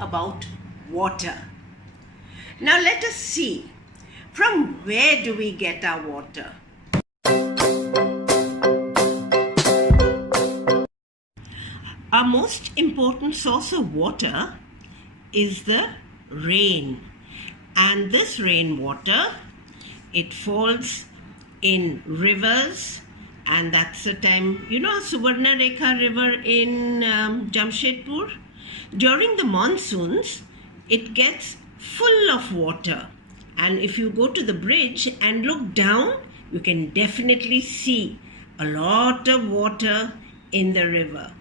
about water. Now let us see, from where do we get our water? Our most important source of water is the rain. And this rainwater, it falls in rivers, and that's the time, Suvarna Rekha River in Jamshedpur. During the monsoons, it gets full of water. And if you go to the bridge and look down, you can definitely see a lot of water in the river.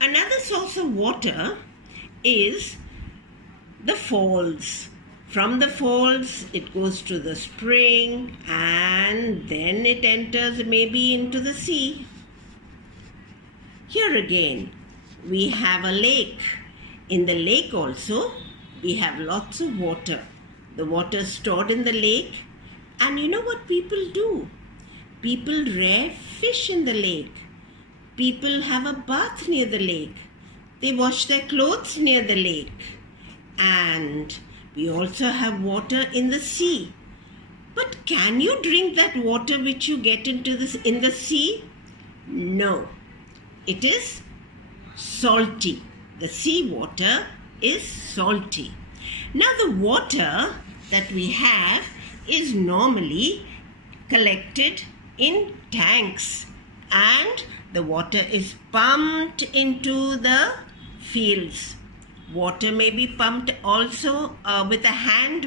Another source of water is the falls. From the falls, it goes to the spring, and then it enters maybe into the sea. Here again, we have a lake. In the lake also, we have lots of water. The water is stored in the lake. And you know what people do? People rear fish in the lake. People have a bath near the lake. They wash their clothes near the lake. And we also have water in the sea. But can you drink that water which you get in the sea? No. It is salty. The sea water is salty. Now the water that we have is normally collected in tanks, and the water is pumped into the fields. Water may be pumped also with a hand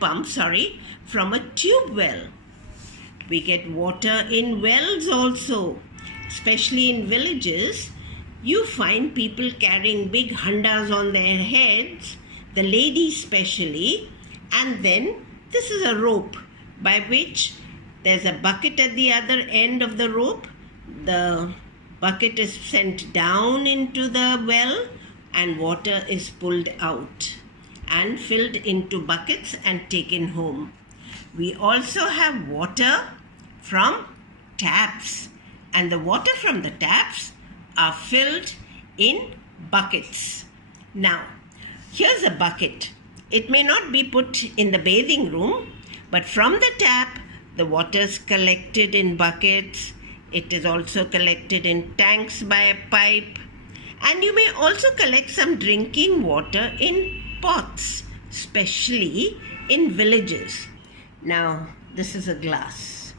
pump from a tube well. We get water in wells also, especially in villages. You find people carrying big handas on their heads, the ladies especially, and then this is a rope by which there's a bucket at the other end of the rope. The bucket is sent down into the well and water is pulled out and filled into buckets and taken home. We also have water from taps, and the water from the taps are filled in buckets. Now, here's a bucket. It may not be put in the bathing room, but from the tap, the water is collected in buckets. It is also collected in tanks by a pipe. And you may also collect some drinking water in pots, especially in villages. Now, this is a glass.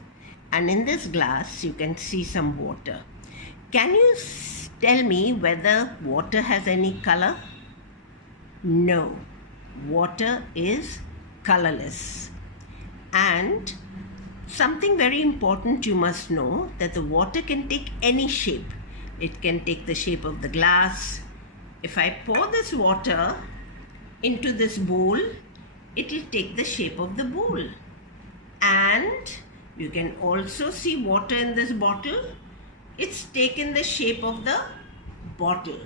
And in this glass, you can see some water. Can you tell me whether water has any color? No. Water is colorless. And something very important you must know, that the water can take any shape. It can take the shape of the glass. If I pour this water into this bowl, it will take the shape of the bowl. And you can also see water in this bottle. It's taken the shape of the bottle.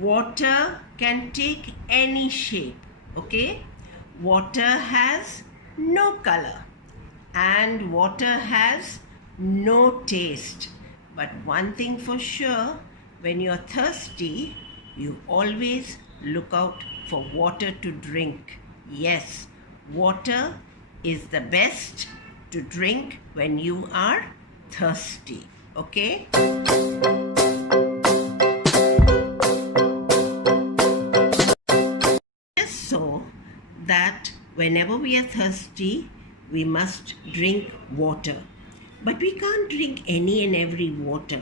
Water can take any shape, okay? Water has no color. And water has no taste. But one thing for sure, when you're thirsty, you always look out for water to drink. Yes, water is the best to drink when you are thirsty. Okay? Just so that whenever we are thirsty, we must drink water. But we can't drink any and every water.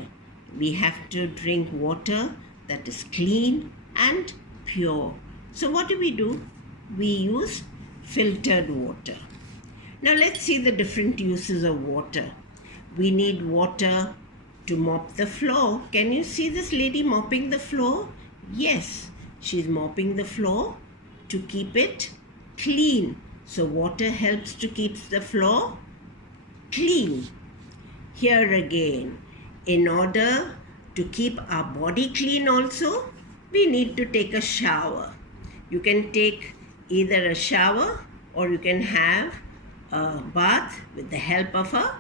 We have to drink water that is clean and pure. So what do? We use filtered water. Now let's see the different uses of water. We need water to mop the floor. Can you see this lady mopping the floor? Yes, she's mopping the floor to keep it clean. So water helps to keep the floor clean. Here again, in order to keep our body clean also, we need to take a shower. You can take either a shower or you can have a bath with the help of a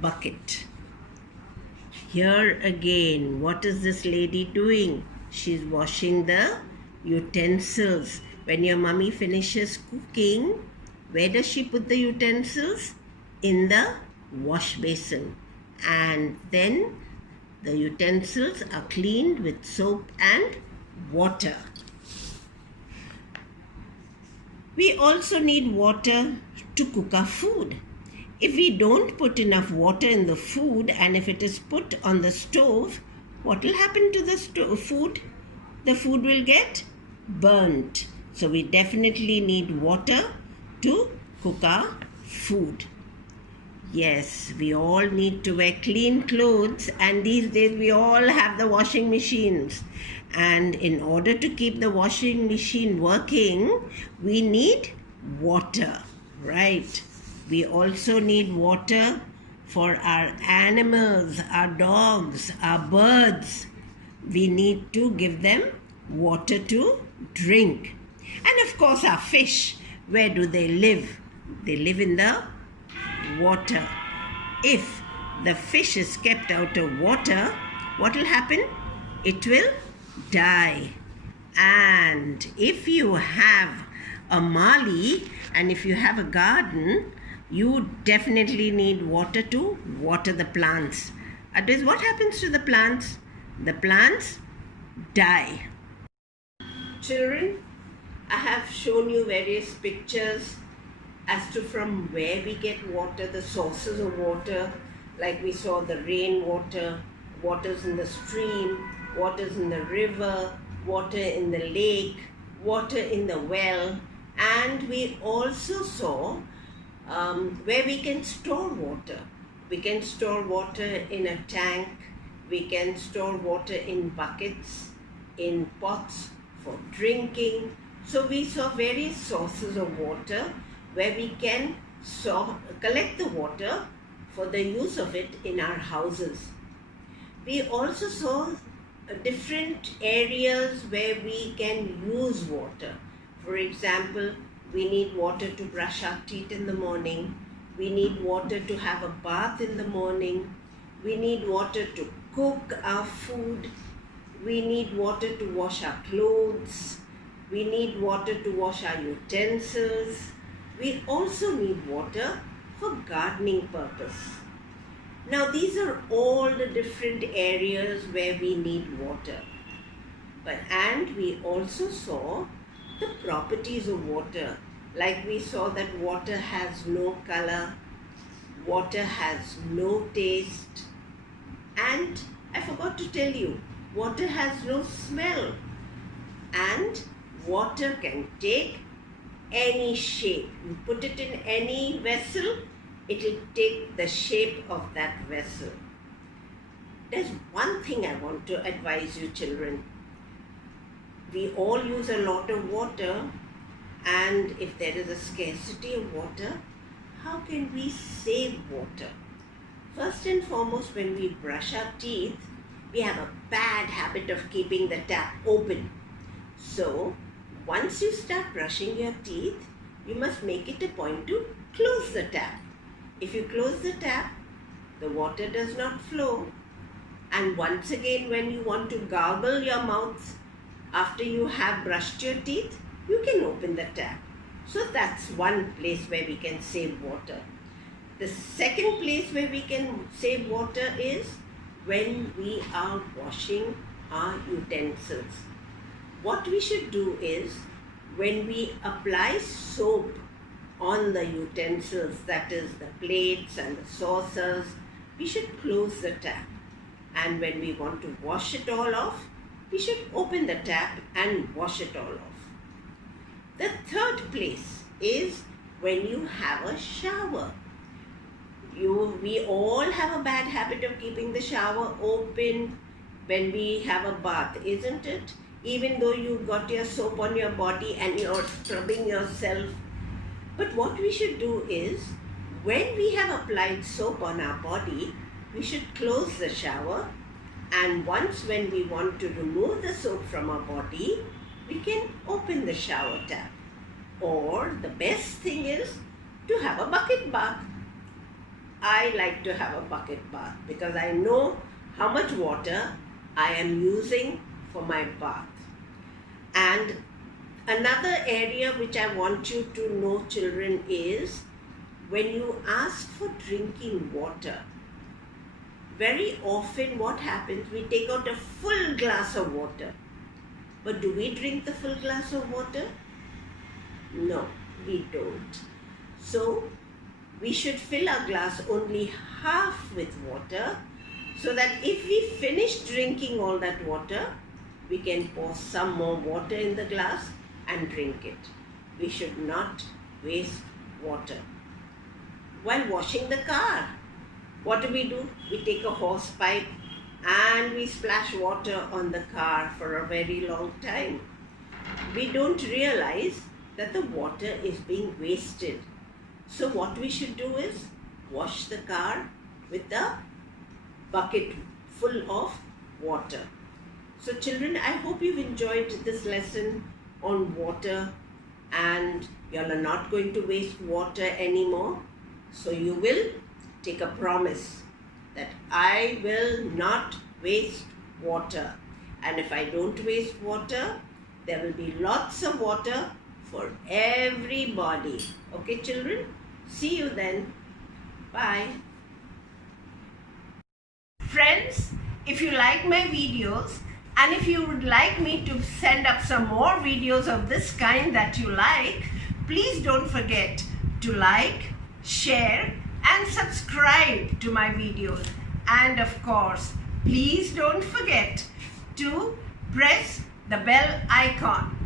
bucket. Here again, what is this lady doing? She's washing the utensils. When your mummy finishes cooking, where does she put the utensils? In the wash basin. And then the utensils are cleaned with soap and water. We also need water to cook our food. If we don't put enough water in the food and if it is put on the stove, what will happen to the food? The food will get burnt. So we definitely need water to cook our food. Yes, we all need to wear clean clothes, and these days we all have the washing machines. And in order to keep the washing machine working, we need water, right? We also need water for our animals, our dogs, our birds. We need to give them water to drink. And of course our fish, where do they live? They live in the water. If the fish is kept out of water, what will happen? It will die. And if you have a mali and if you have a garden, you definitely need water to water the plants. Otherwise, what happens to the plants? The plants die. Children, I have shown you various pictures as to from where we get water, the sources of water, like we saw the rainwater, waters in the stream, waters in the river, water in the lake, water in the well, and we also saw where we can store water. We can store water in a tank, we can store water in buckets, in pots for drinking. So we saw various sources of water where we can collect the water for the use of it in our houses. We also saw different areas where we can use water. For example, we need water to brush our teeth in the morning. We need water to have a bath in the morning. We need water to cook our food. We need water to wash our clothes. We need water to wash our utensils. We also need water for gardening purpose. Now these are all the different areas where we need water. And we also saw the properties of water. Like we saw that water has no color, water has no taste, and I forgot to tell you, water has no smell, and water can take any shape. You put it in any vessel, it will take the shape of that vessel. There's one thing I want to advise you children. We all use a lot of water, and if there is a scarcity of water, how can we save water? First and foremost, when we brush our teeth, we have a bad habit of keeping the tap open. So, once you start brushing your teeth, you must make it a point to close the tap. If you close the tap, the water does not flow. And once again, when you want to gargle your mouth after you have brushed your teeth, you can open the tap. So that's one place where we can save water. The second place where we can save water is when we are washing our utensils. What we should do is, when we apply soap on the utensils, that is the plates and the saucers, we should close the tap. And when we want to wash it all off, we should open the tap and wash it all off. The third place is when you have a shower. We all have a bad habit of keeping the shower open when we have a bath, isn't it? Even though you got your soap on your body and you're scrubbing yourself. But what we should do is, when we have applied soap on our body, we should close the shower, and once when we want to remove the soap from our body, we can open the shower tap. Or the best thing is to have a bucket bath. I like to have a bucket bath because I know how much water I am using for my bath. And another area which I want you to know, children, is when you ask for drinking water, very often what happens, we take out a full glass of water. But do we drink the full glass of water? No, we don't. So we should fill our glass only half with water, so that if we finish drinking all that water, we can pour some more water in the glass and drink it. We should not waste water. While washing the car, what do? We take a hose pipe and we splash water on the car for a very long time. We don't realize that the water is being wasted. So what we should do is wash the car with a bucket full of water. So children, I hope you've enjoyed this lesson on water and you all are not going to waste water anymore. So you will take a promise that I will not waste water. And if I don't waste water, there will be lots of water for everybody. Okay, children? See you then. Bye. Friends, if you like my videos and if you would like me to send up some more videos of this kind that you like, please don't forget to like, share and subscribe to my videos. And of course, please don't forget to press the bell icon